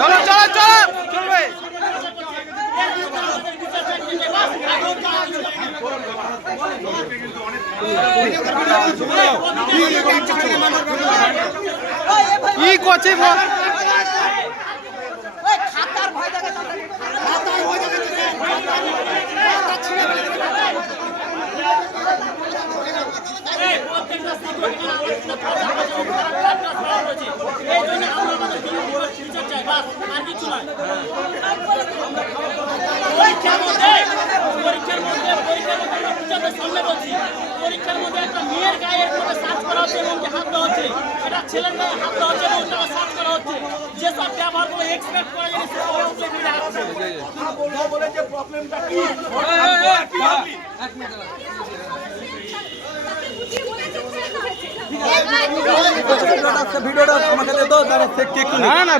চলো চলো চলো চলবে। কি করছে বল? পরীক্ষার মধ্যে একটা মেয়ের গায়ে সার্চ করা হচ্ছে এবং হাত দেওয়া হচ্ছে, এটা ছেলের গায়ে হাত দেওয়া হচ্ছে এবং সার্চ করা হচ্ছে। যেসব ব্যবহারগুলো এক্সপেক্ট করা যায় ভিডিওটা আমাকে দে দাও, তারা চেক না না